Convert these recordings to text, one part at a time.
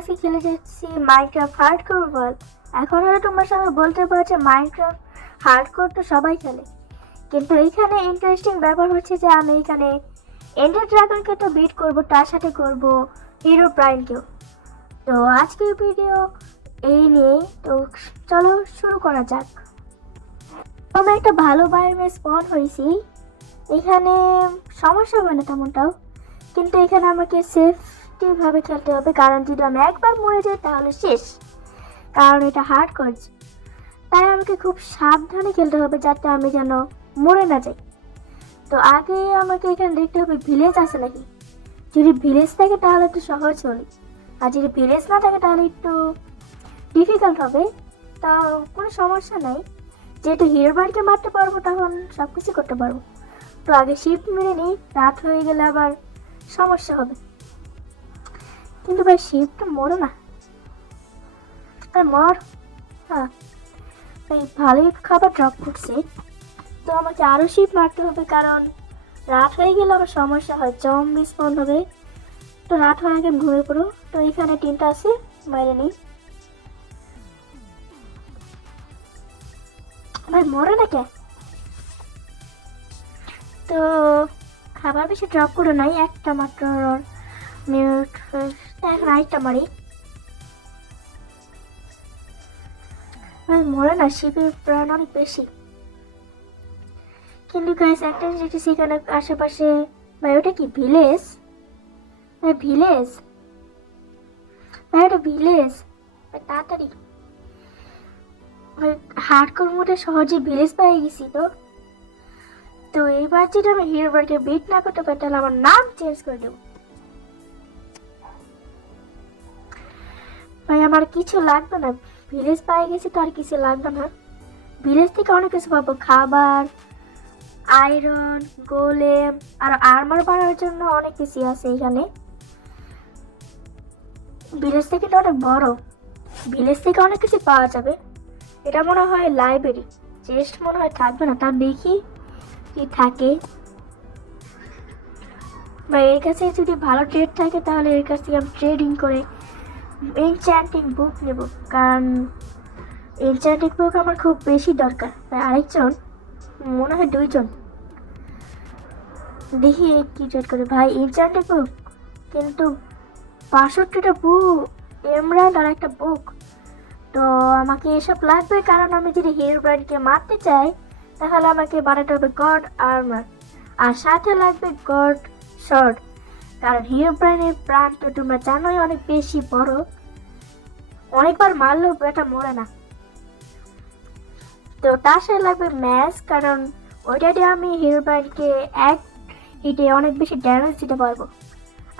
আজকে খেলে যাচ্ছি মাইনক্রাফট হার্ডকোর ওয়ার্ল্ড। এখন হয়তো তোমরা সবাই বলতে পারো যে মাইনক্রাফট হার্ডকোর তো সবাই খেলে, কিন্তু এইখানে ইন্টারেস্টিং ব্যাপার হচ্ছে যে আমি এখানে এন্ডার ড্রাগনকে তো বিট করব, তার সাথে করব হিরো প্রাইমকেও। তো আজকের ভিডিও এই নিয়ে, তো চলো শুরু করা যাক। আমি একটা ভালো বায়োমে স্পন হয়েছি, এখানে সমস্যা হয় না তেমনটাও, কিন্তু এখানে আমাকে সেফটিভাবে খেলতে হবে, কারণ যদি আমি একবার মরে যাই তাহলে শেষ, কারণ এটা হার্ড করছে। তাই আমাকে খুব সাবধানে খেলতে হবে যাতে আমি যেন মরে না যাই। তো আগে আমাকে এখানে দেখতে হবে ভিলেজ আছে নাকি। যদি ভিলেজ থাকে তাহলে একটু সহজ হলো, আর যদি ভিলেজ না থাকে তাহলে একটু ডিফিকাল্ট হবে। তা কোনো সমস্যা নাই, যেহেতু হিরো বাড়িকে মারতে পারবো তখন সব কিছু করতে পারবো। তো আগে শিফট মেরে নিই, রাত হয়ে গেলে আবার সমস্যা হবে। কিন্তু ভাই শিফটটা মরো না, আর মর। হ্যাঁ ভাই, ভালোই খাবার ড্রপ করছে, তো আমাকে আরও শিফট মারতে হবে, কারণ রাত হয়ে গেলে আবার সমস্যা হয়, জম্বি স্পন হবে। তো রাত হওয়ার আগে ঘুরে পড়ো। তো এখানে টিনটা আছে, বাইরে নিই। ভাই মরে না কে? তো খাবার বেশি ড্রপ করে নাই, একটা মাত্র মিউট। এখন আরেকটা মারি। ভাই মরে না, শিপের প্রাণ অনেক বেশি। কিন্তু গাইস একটা জিনিস এখানে আশেপাশে, ভাই ওটা কি ভিলেজ? ভাই ভিলেজ, ভাই ওটা ভিলেজ, ভাই তাড়াতাড়ি। ভাই হার্ডকোর মোডে সহজে ভিলেজ পেয়ে গেছি। তো তো এবার যদি আমি হিরো বাড়িকে বিট না করতে পারি তাহলে আমার নাম চেঞ্জ করে দেবো। ভাই আমার কিছু লাগবে না, ভিলেজ পেয়ে গেছি তো আর কিছু লাগবে না। ভিলেজ থেকে অনেক কিছু পাবো, খাবার, আয়রন, গোলেম, আর আর্মার বানানোর জন্য অনেক কিছু আছে এখানে। ভিলেজ থেকে তো অনেক বড়, ভিলেজ থেকে অনেক কিছু পাওয়া যাবে। এটা মনে হয় লাইব্রেরি, চেস্ট মনে হয় থাকবে না, তার দেখি কি থাকে। বা এর কাছে যদি ভালো ট্রেড থাকে তাহলে এর কাছ থেকে আমি ট্রেডিং করে এনচ্যান্টিং বুক নেব, কারণ এনচ্যান্টিং বুক আমার খুব বেশি দরকার। তাই আরেকজন, মনে হয় দুইজন, দেখি কি ট্রেড করে। ভাই এনচ্যান্টিং বুক, কিন্তু ৬২টা বুক, এমরাল্ড আর একটা বুক। তো আমাকে এসব লাগবে, কারণ আমি যদি হিরো ব্রাইডকে মারতে চাই তাহলে আমাকে বানাতে হবে গড আর্মার, আর সাথে লাগবে গড শর্ট, কারণ হিরো ব্রাইনের প্রাণ তো তোমরা জানোই অনেক বেশি বড়, অনেকবার মারলেও এটা মরে না। তো তার সাথে লাগবে ম্যাচ, কারণ ওইটা দিয়ে আমি হিরো ব্রাইনকে এক হিটে অনেক বেশি ড্যামেজ দিতে পারবো।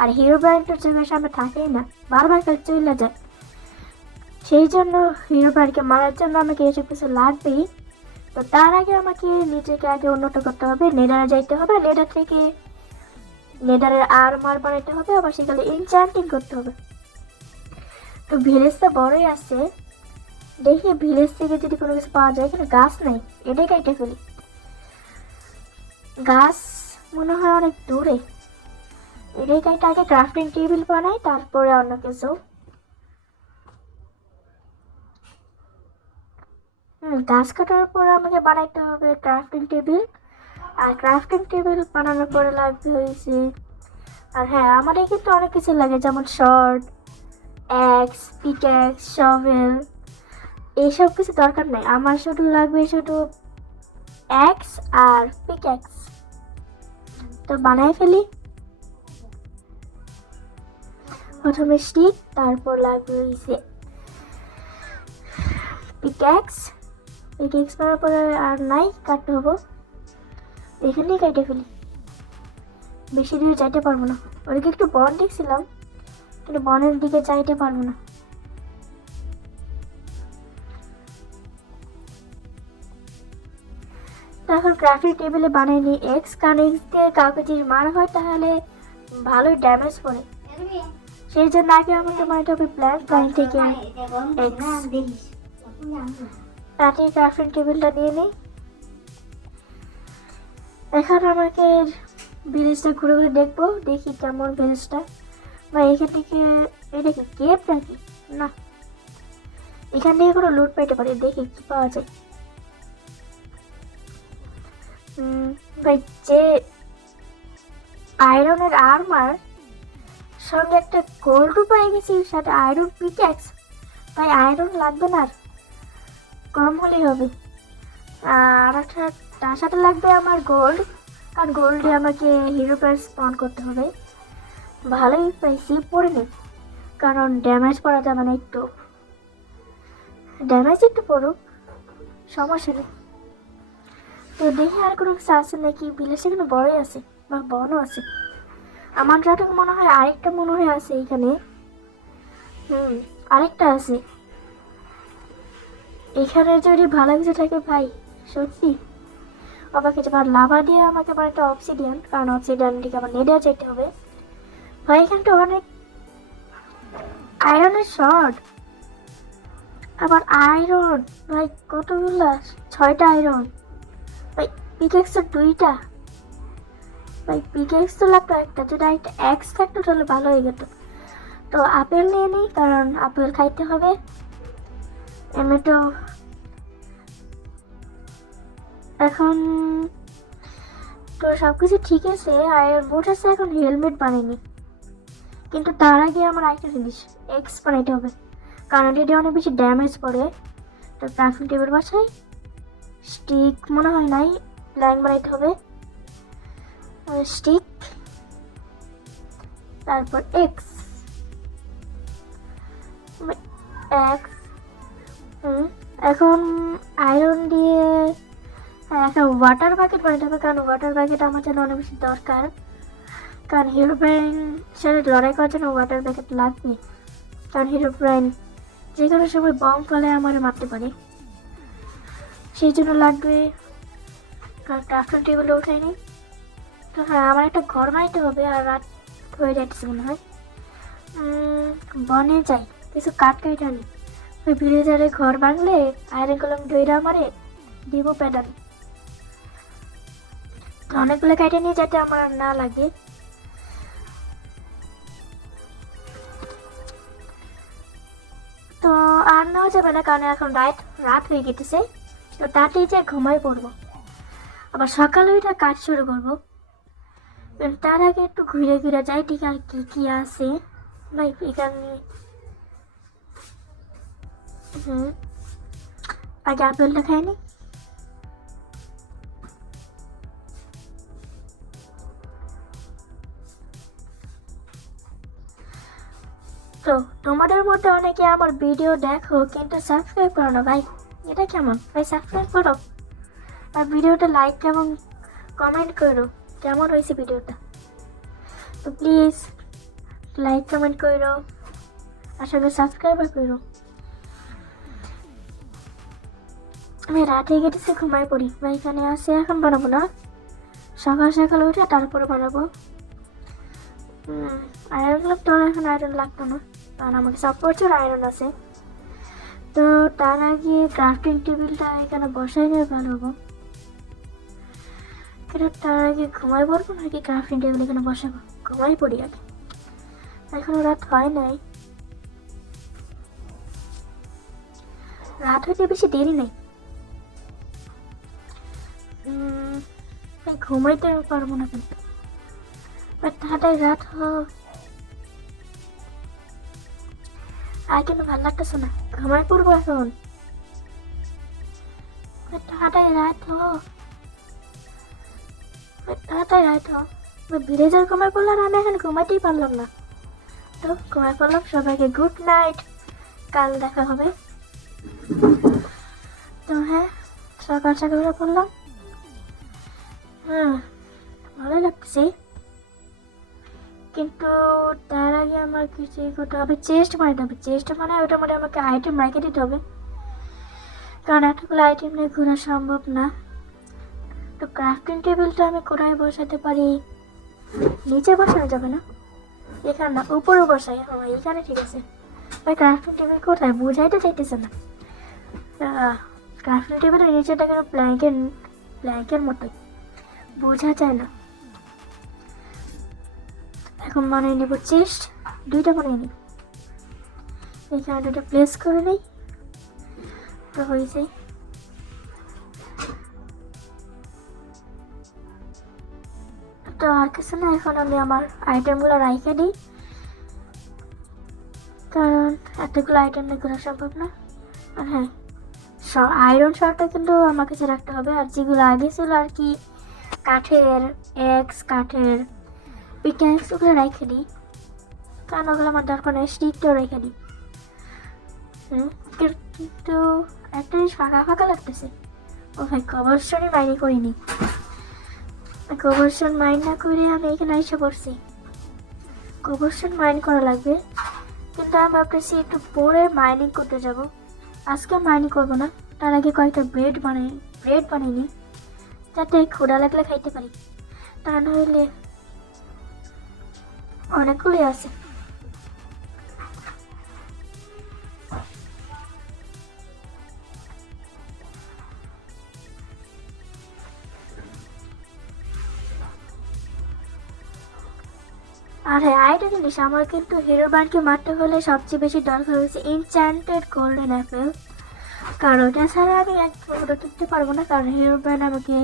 আর হিরো ব্রাইন তো চোখের সামনে থাকেই না, বারবার খেলে চলে যায়, সেই জন্য হিরো ব্রাইনকে মারার জন্য আমাকে এসব কিছু লাগবেই। তো তার আগে আমাকে নিজেকে আগে উন্নত করতে হবে, নেডারে যাইতে হবে, নেডার থেকে নেডারের আর্মার বানাইতে হবে, আবার সেখানে এনচ্যান্টিং করতে হবে। তো ভিলেজটা বড়ই আছে, দেখি ভিলেজ থেকে যদি কোনো কিছু পাওয়া যায়। এখানে গাছ নেই, এটাই কাইটে ফেলি। গাছ মনে হয় অনেক দূরে, এটাই কাইটে আগে ক্রাফটিং টেবিল বানাই, তারপরে অন্য কিছু। গাছ কাটার পর আমাকে বানাইতে হবে ক্রাফটিং টেবিল, আর ক্রাফটিং টেবিল বানানোর পরে লাগবে হয়েছে। আর হ্যাঁ, আমাদের কিন্তু অনেক কিছু লাগে, যেমন শর্ট, অ্যাক্স, পিক্যাক্স, শভেল, এইসব কিছু দরকার নেই। আমার শুধু লাগবে শুধু অ্যাক্স আর পিক্যাক্স। তো বানাই ফেলি। প্রথমে স্টিক, তারপর লাগবে হয়েছে পিক্যাক্স। পিক্যাক্স করার পরে আর নাই, কাটতে হবো, এখানেই কেটে ফেলি, বেশি দূরে যাইতে পারবো না। ওদিকে একটু বন দেখছিলাম, কিন্তু বনের দিকে যাইতে পারবো না। এখন ক্রাফটিং টেবিলে বানিয়ে নিই এক্স, কারণ এক্স দিয়ে কাউকে যদি মারা হয় তাহলে ভালোই ড্যামেজ পড়ে, সেই জন্য আগে আমাকে মারতে হবে প্ল্যান থেকে এক্স। তাতে ক্রাফটিং টেবিলটা নিয়ে নিই। এখন আমাকে ভিলেজটা ঘুরে ঘুরে দেখবো, দেখি কেমন ভিলেজটা। বা এখান থেকে এটা কি কেপ নাকি? না, এখান থেকে কোনো লুট পেতে পারি, দেখি কি পাওয়া যায়। ভাই যে আয়রনের আর্মার সঙ্গে একটা গোল্ডও পেয়ে গেছি, সাথে আয়রন পিক্যাক্স। ভাই আয়রন লাগবে না, আর কম হলেই হবে। আর একটা তার সাথে লাগবে আমার গোল্ড, কারণ গোল্ডে আমাকে হিরো প্রাইস স্পন করতে হবে। ভালোই পাইছি, পড়ে নেই, কারণ ড্যামেজ পড়া যাবে না, একটু ড্যামেজ একটু পড়ুক, সমস্যা নেই। তো দেখি আর কোনো কিছু আছে নাকি, ভিলেজে কোনো বড়ই আছে বা বনও আছে। আমার যতটুকু মনে হয় আরেকটা মনে হয় আছে এখানে। আরেকটা আছে এখানে, যদি ভালো কিছু থাকে ভাই সত্যি আমাকে তোমার লাভা দিয়ে আমাকে আবার একটা অক্সিডিয়ান, কারণ অক্সিডিয়ান দিকে আমার নেডে যেতে হবে। ভাই এখানটা অনেক আয়রনের শর্ট, আবার আয়রন ভাই কতগুলো, 6টা আয়রন। ভাই পিকেক্স তো 2টা, ভাই পিকেক্স তো লাগতো একটা, যদি একটা এক্স থাকতো তাহলে ভালো হয়ে যেত। তো আপেল নিয়ে নিই, কারণ আপেল খাইতে হবে। এমনি তো এখন তো সব কিছু ঠিক আছে, আর বোট আছে, এখন হেলমেট বানাইনি। কিন্তু তার আগে আমার একটা জিনিস এক্স বানাইতে হবে, কারণ এটা অনেক বেশি ড্যামেজ পড়ে। তো ক্রাফটিং টেবিল বাসাই স্টিক মনে হয় নাই, প্ল্যান বানাইতে হবে। স্টিক, তারপর এক্স এক্স এখন আয়রন দিয়ে একটা ওয়াটার বাকেট বানাতে হবে, কারণ ওয়াটার বাকেট আমার জন্য অনেক বেশি দরকার, কারণ হিরো ব্রাইন সাথে লড়াই করার জন্য ওয়াটার বাকেট লাগবে। কারণ হিরো ব্রাইন যে কোনো সময় বম ফেলে আমার মারতে পারে, সেই জন্য লাগবে। কারণ ক্রাফটিং টেবিলে ওঠাইনি। তো হ্যাঁ, আমার একটা ঘর বানাইতে হবে, আর রাত হয়ে যাচ্ছে মনে হয়। বনে যাই, কিছু কাঠ কাইটা আনি। ওই ভিলেজারে ঘর বাংলে আয়রন কলম ধইরা মারে দিব প্যাডাল। অনেকগুলো কাইটা নিয়ে যাতে আমার না লাগে। তো আর নেওয়া যাবে না, কারণ এখন রাত হয়ে গেছে। তো তাতেই যে ঘুমাই পড়বো, আবার সকালে ওইটা কাজ শুরু করবো। তার আগে একটু ঘুরে ঘুরে যাই, ঠিক আর কি কি আছে ভাই এখানে। আগে আপেলটা খাইনি। তো তোমাদের মধ্যে অনেকে আমার ভিডিও দেখো কিন্তু সাবস্ক্রাইব করো না ভাই, এটা কেমন ভাই? সাবস্ক্রাইব করো আর ভিডিওটা লাইক এবং কমেন্ট করো কেমন হয়েছে ভিডিওটা। তো প্লিজ লাইক কমেন্ট করো, আর সঙ্গে সাবস্ক্রাইবার করো। আমি রাতে গেটেছে ঘুমাই পড়ি ভাই, এখানে আসে এখন বানাবো না, সকাল সকাল উঠে তারপরে বানাবো। আয়রন লাগতো না, এখন আয়রন লাগতো না, কারণ আমাকে সব প্রচুর আয়রন আছে। তো তার আগে ক্রাফটিং টেবিলটা এখানে বসাই নিয়ে ভালো হবো। তার আগে ঘুমাই পড়বো নাকি ক্রাফটিং টেবিল এখানে বসাবো? ঘুমাই পড়ি আগে, এখনো রাত হয় নাই, রাত হইতে বেশি দেরি নেই। ঘুমাইতে পারবো না কিন্তু, তাড়াতাড়ি রাত হোক। আর কিন্তু ভালো লাগতেছে না, ঘুমাই পড়বো এখন, তাড়াতাড়ি রাত হোক, তাড়াতাড়ি রাত হোক। ভিলেজার ঘুমাই পড়লাম, আমি এখন ঘুমাইতেই পারলাম না। তো ঘুমাই পড়লাম, সবাইকে গুড নাইট, কাল দেখা হবে। তো হ্যাঁ, সকাল সকাল পড়লাম, ভালো লাগছে। কিন্তু তার আগে আমার কিছু করতে হবে, চেস্ট বানাতে হবে। চেস্ট মানে ওটা মানে আমাকে আইটেম রেখে দিতে হবে, কারণ এতগুলো আইটেম নিয়ে ঘোরা সম্ভব না। তো ক্রাফটিং টেবিলটা আমি কোথায় বসাতে পারি? নিচে বসানো যাবে না, এখানে না, উপরে বসাই। হ্যাঁ এখানে ঠিক আছে। ভাই ক্রাফটিং টেবিল কোথায় বোঝাইতে চাইতেছে না। ক্রাফটিং টেবিলের নিচেটা কেন প্ল্যাঙ্কের মতোই, বোঝা যায় না। এখন বানিয়ে নেব চেস্ট, দুইটা বানিয়ে নিই। এখানে দুটো প্লেস করে নিই, তো হয়েছে। তো আর কিছু না, এখন আমি আমার আইটেমগুলো রাইখে দিই, কারণ এতগুলো আইটেম নিয়ে করা সম্ভব না। আর হ্যাঁ, আয়রন শর্টটা কিন্তু আমার কাছে রাখতে হবে। আর যেগুলো আগে ছিল আর কি, কাঠের কাঠের পিক্যাক্স, ওগুলো রেখে দিই, কারণ ওগুলো আমার দরকার নেই। স্টিকটাও রেখে দিই। কিন্তু একটা জিনিস ফাঁকা ফাঁকা লাগতেছে। ও ভাই, কবরশনই মাইনে করিনি। কবরশন মাইন না করে আমি এখানে এসে পড়ছি। কবরশন মাইন করা লাগবে, কিন্তু আমি ভাবতেছি একটু পরে মাইনিং করতে যাব। আজকে মাইনিং করবো না, তার আগে কয়েকটা ব্রেড বানিয়ে নিই, যাতে ক্ষুধা লাগলে খাইতে পারি। তা নইলে অনেকগুলি আছে। আর হ্যাঁ, আরেকটা জিনিস, আমার কিন্তু হিরো বানকে মারতে হলে সবচেয়ে বেশি দরকার হচ্ছে এনচ্যান্টেড গোল্ডেন অ্যাপেল, কারণ ওটা ছাড়া আমি একদম ওটা টিকতে পারবো না। কারণ হিরো ব্যান্ড আমাকে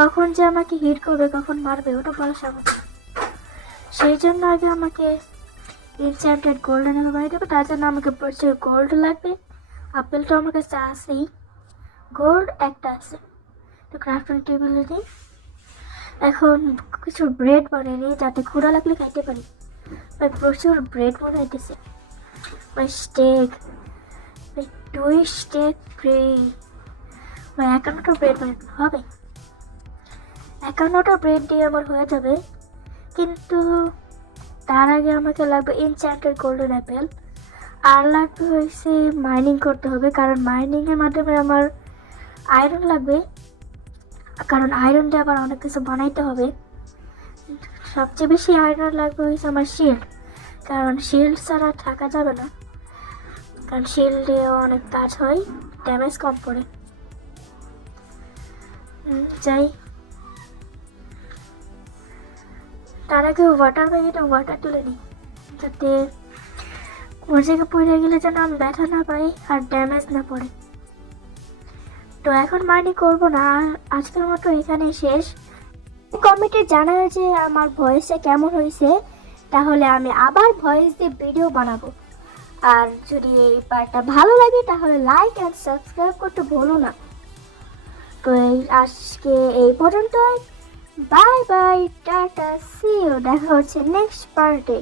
কখন যে আমাকে হিট করবে, কখন মারবে, ওটা বলা সম্ভব না। সেই জন্য আগে আমাকে এনচ্যান্টেড গোল্ডেন অ্যাপেল বানিয়ে দেবে। তার জন্য আমাকে প্রচুর গোল্ড লাগবে। আপেলটা আমার কাছে আছেই, গোল্ড একটা আছে, তো ক্রাফটিং টেবিলে দিই। এখন কিছু ব্রেড বানিয়ে নিই, যাতে ক্ষুধা লাগলে খাইতে পারি। প্রচুর ব্রেড বানাইতেছে। স্টেক, 2 স্টেক ব্রেড, 51টা ব্রেড বানাতে হবে। 51টা ব্রেড দিয়ে আমার হয়ে যাবে, কিন্তু তার আগে আমাকে লাগবে এনচ্যান্টেড গোল্ডেন অ্যাপেল। আর লাগবে হয়েছে মাইনিং করতে হবে, কারণ মাইনিংয়ের মাধ্যমে আমার আয়রন লাগবে, কারণ আয়রন দিয়ে আবার অনেক কিছু বানাইতে হবে। সবচেয়ে বেশি আয়রন লাগবে হয়েছে আমার শিল্ড, কারণ শিল্ড ছাড়া থাকা যাবে না, কারণ শিল্ড দিয়ে অনেক কাজ হয়, ড্যামেজ কম করে। যাই, তার আগে ওয়াটার ব্যাগটা ওয়াটার তুলে নিই, যাতে কোনো জায়গায় পড়ে গেলে যেন আমি ব্যথা না পাই আর ড্যামেজ না পড়ে। তো এখন মাইনিং করবো না, আজকের মতো এখানেই শেষ। কমেন্টে জানাও যে আমার ভয়েসটা কেমন হয়েছে, তাহলে আমি আবার ভয়েস দিয়ে ভিডিও বানাবো। আর যদি এই পার্টটা ভালো লাগে তাহলে লাইক অ্যান্ড সাবস্ক্রাইব করতে ভুলো না। তো আজকে এই পর্যন্তই। Bye bye, tata, see you. দেখা হচ্ছে নেক্সট পার্টে।